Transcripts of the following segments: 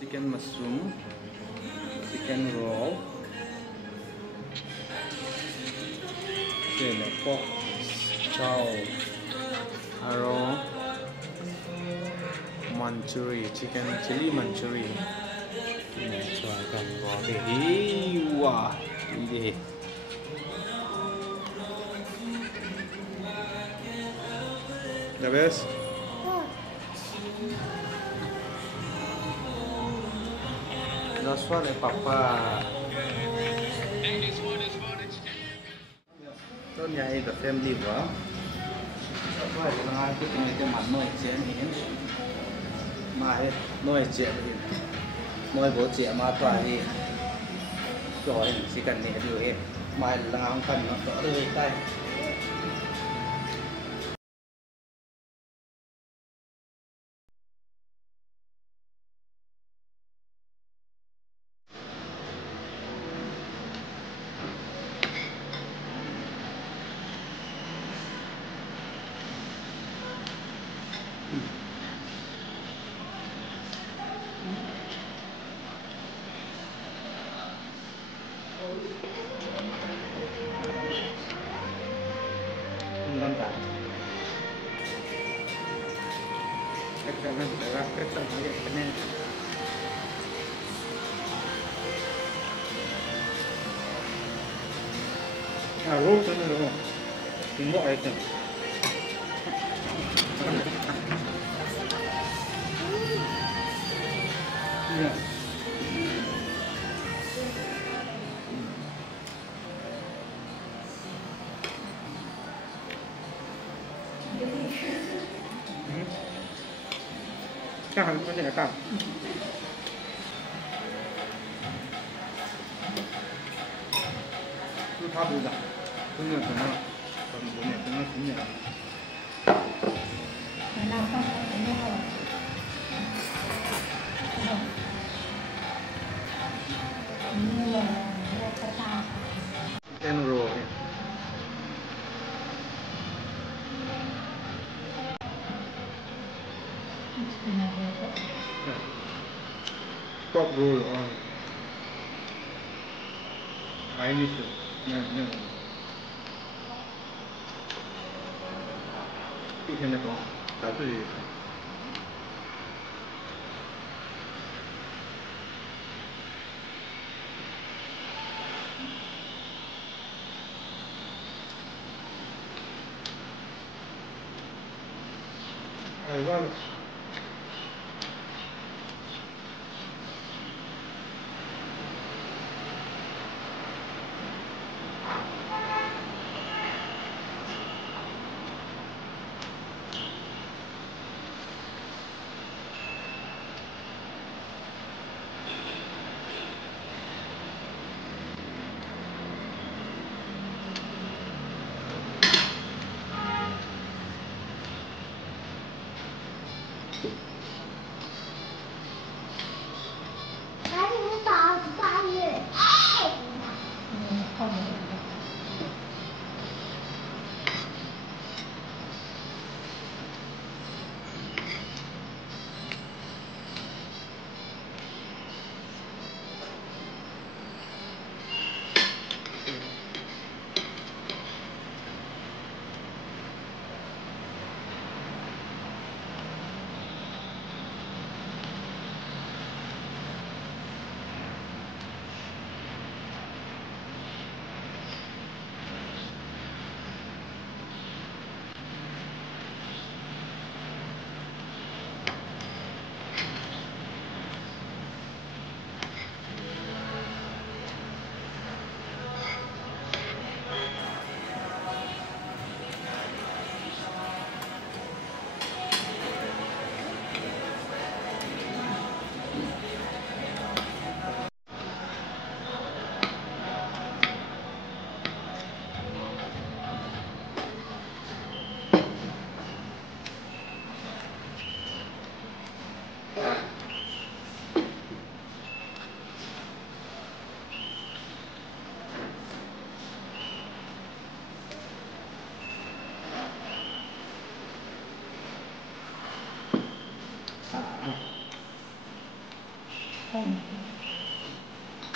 Chicken mushroom, chicken roll, pork chow, arrow, Manchurian, chicken chili Manchurian. Try kan vào để wow, đi. The best. That's what Papa. Tốt nhảy the family quá. Vậy là cái này cái mặt nồi chén hiến. Mà hết nồi chén hiến. Nồi bố chén mà toàn đi. Rồi chỉ cần nhẹ được hết. Mà là không cần nó đỡ được tay. Đơn giản. Cách chọn nên phải là cách chọn nó vậy nên rốt cho nên đúng không? Tiếng gọi đấy kìa. Chắc hẳn có thể là cao. Cứ tháp được rồi. Cứ nhận từ nó. Còn bố mẹ từ nó cũng nhận. Nào không? Cái này không? Chicken roll. Pork roll. I need to. No. Cái này có. Tại vì vâng.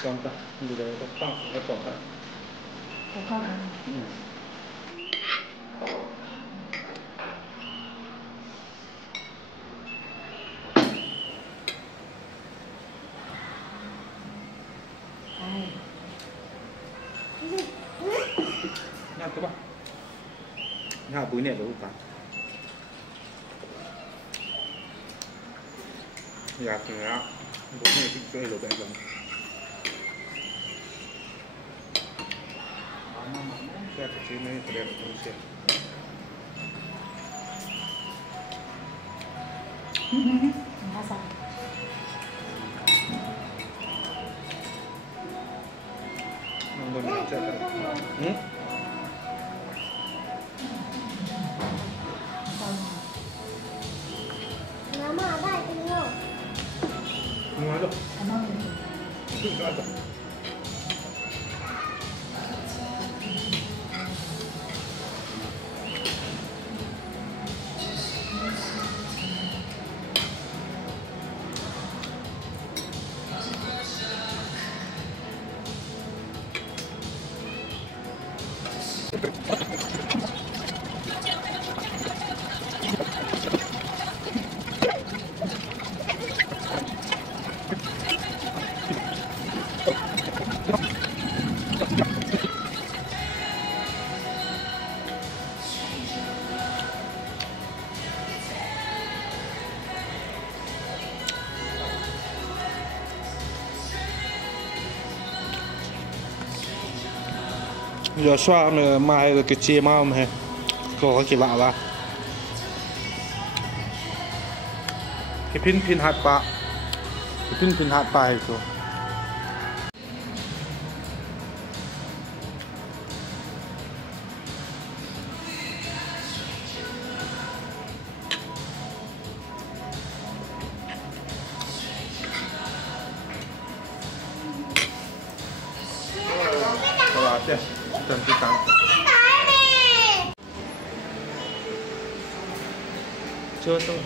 Còn ta, bây giờ có tăng cái còn ta. Có con à? Nhặt các bạn. Nhặt túi này đâu cả. Gạt thì á, bố này thích chơi rồi bạn giống. Saya kesini tidak ada manusia. Masak. Nonton aja kan? Mama ada tengok. Semua ada. Emang Itu ada. Giờ xoa mà mai là cái chia mau mà có cái lạ là cái pin hạt bạ cái pin hạt bạ rồi Dạ, chân cái cắn. Chưa thôi.